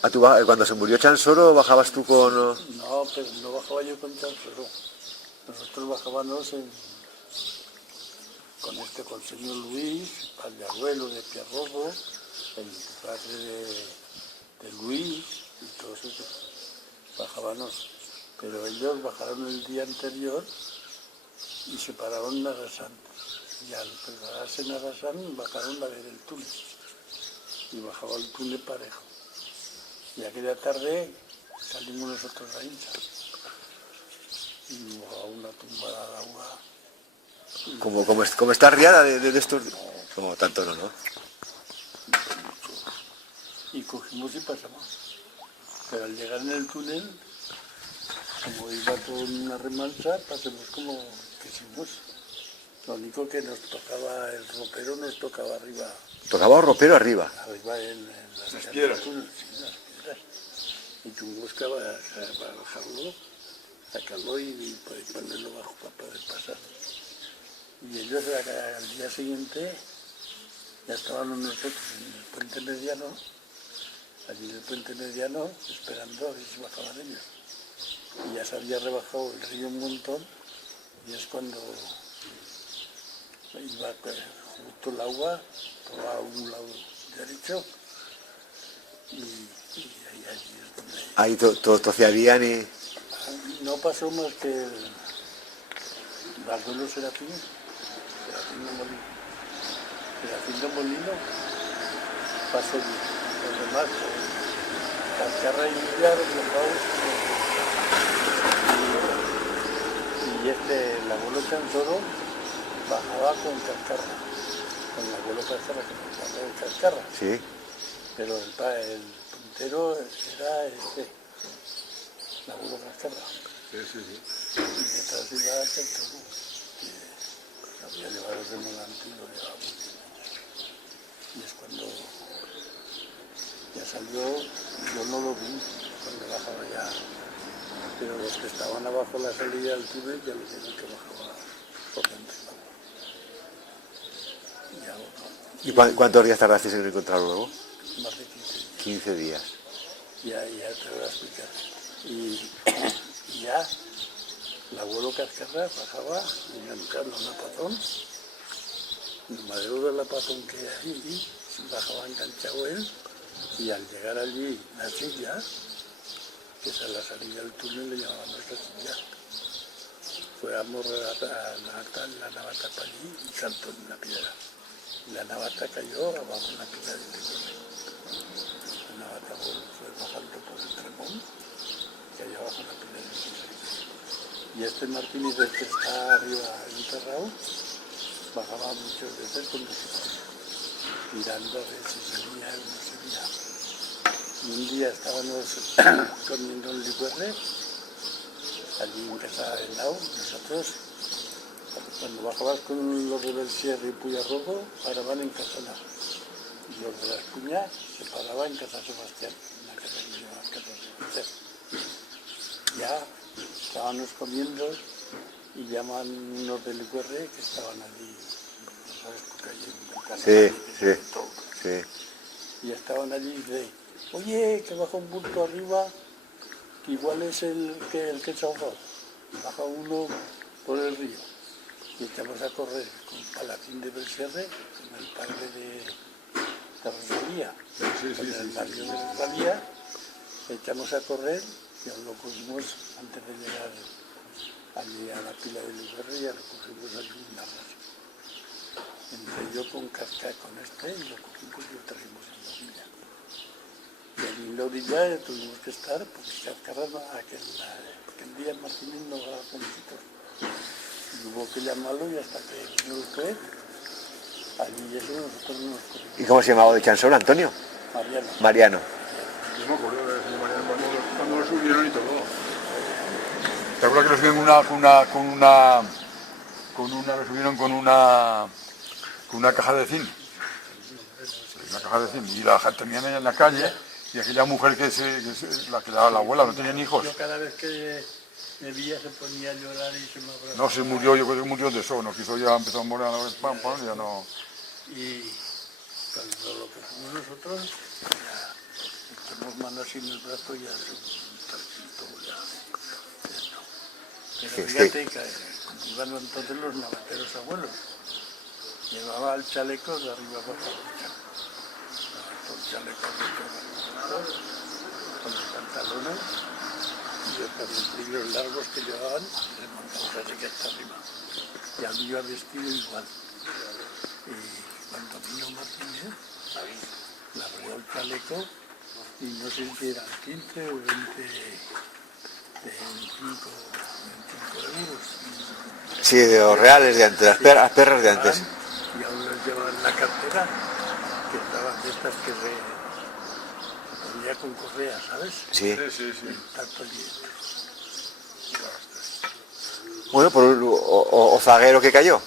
Cuando se murió Chansoro, bajabas tú con... No, pero no bajaba yo con Chansoro. Nosotros bajábamos con el señor Luis, el de abuelo de Pierrobo, el padre de Luis y todos esos. Bajábamos. Pero ellos bajaron el día anterior y se pararon en Arasán. Y al prepararse en Arasán bajaron a ver el túnel. Y bajaba el túnel parejo. Y aquella tarde salimos nosotros a Incha. Y bajaba una tumbada de agua. Como está riada de estos... Como tanto no. Y cogimos y pasamos. Pero al llegar en el túnel, como iba con una remansa, pasamos como que hicimos. Lo único que nos tocaba, el ropero nos tocaba arriba. Tocaba un ropero arriba. Arriba en las piedras. Sí, las piedras. Y tuvimos que bajarlo, sacarlo y ponerlo bajo para poder pasar. Y ellos al día siguiente ya estábamos nosotros en el puente mediano, allí en el puente mediano, esperando a ver si bajaban ellos. Y ya se había rebajado el río un montón, y es cuando iba justo el agua, por un lado derecho, y allí es donde... Ahí tociarían y... No pasó más que el abuelo Serafín de Molino, pasó bien. Los demás, Cascarra y Villar, y el abuelo Chansoro bajaba con Cascarra, con el abuelo Cascarra, que nos bajaba de Cascarra. Sí. Pero el puntero era el abuelo Cascarra. Sí. Y detrás iba Chansoro, que había llevado el remolante y lo llevaba muy bien. Y es cuando ya salió, yo no lo vi cuando bajaba ya, pero los que estaban abajo en la salida del túnel ya lo vieron que bajaba por dentro del agua. ¿Y cuántos días tardasteis en encontrarlo luego? Más de 15 días. 15 días. Ya te voy a explicar. Y ya el abuelo Cascarra bajaba enganchando a Lapatón, el madero de Lapatón que hay allí, bajaba enganchado él, y al llegar allí la silla, que es a la salida del túnel, le llamaban nuestra silla. Fue a morrer la navata para allí y saltó en una piedra. Y la navata cayó abajo en la piedra del túnel. La navata fue bajando por el tremón, que cayó abajo en la piedra del túnel. Y este Martínez, el que está arriba enterrado, bajaba muchas veces con nosotros, mirando a ver si salía o no salía. Y un día estábamos comiendo en Licuerre, allí en casa de Nau, nosotros, cuando bajabas con los de Belcierre y Puyarrobo, paraban en Casa Nau. Y los de la Espuña se paraban en Casa Sebastián, en la casa que se llama Casa Sebastián. Ya estábamos comiendo y llaman unos de Licuerre que estaban allí, ¿sabes? Porque allí en casa Sí. Y estaban allí y dicen, oye, que baja un bulto arriba, que igual es el que se ahogó. Baja uno por el río. Y echamos a correr con Palacín de Belserre, con el padre de Rosalía, con el barrio de Rosalía, echamos a correr y lo cogimos antes de llegar allí a la pila de Licuerre, y ya lo cogimos allí en la raza. Entré yo con Casca con y lo cogimos y lo trajimos en la orilla. Y allí en la orilla tuvimos que estar, porque Cascarra aquel día Martínez no va con nosotros. Y hubo que llamarlo y hasta que vino el juez, allí eso nosotros no nos cogimos. ¿Y cómo se llamaba de Chansoro? ¿Antonio? Mariano. Yo me acuerdo de ese Mariano cuando lo subieron y todo. ¿Te acuerdas que lo subieron lo subieron con una caja de zinc? Una caja de zinc. Y la tenían ella en la calle, y aquella mujer la que daba la abuela, no tenían hijos. Yo cada vez que me veía se ponía a llorar y se me abrazaba. No, se murió, yo creo que murió de eso, no quiso, ya empezó a morir a la vez, ya no... Y cuando lo que fuimos nosotros, ya echamos mano así en el brazo ya es un tarjito ya. Esto. Pero Sí, fíjate que como iban entonces los naveteros abuelos, llevaba el chaleco de arriba abajo, el chaleco con los pantalones y los pantalones largos que llevaban, y les montamos así que hasta arriba. Y a mí iba vestido igual. Y cuando vino Martínez, le abrió el chaleco y no sé si eran 15 o 20, 25 euros. Sí, de los reales de antes, las perras de antes. Y aún les llevaban la cartera, que estaban de estas que se ponía con correa, ¿sabes? Sí. El tacto y esto. Bueno, por o zaguero que cayó.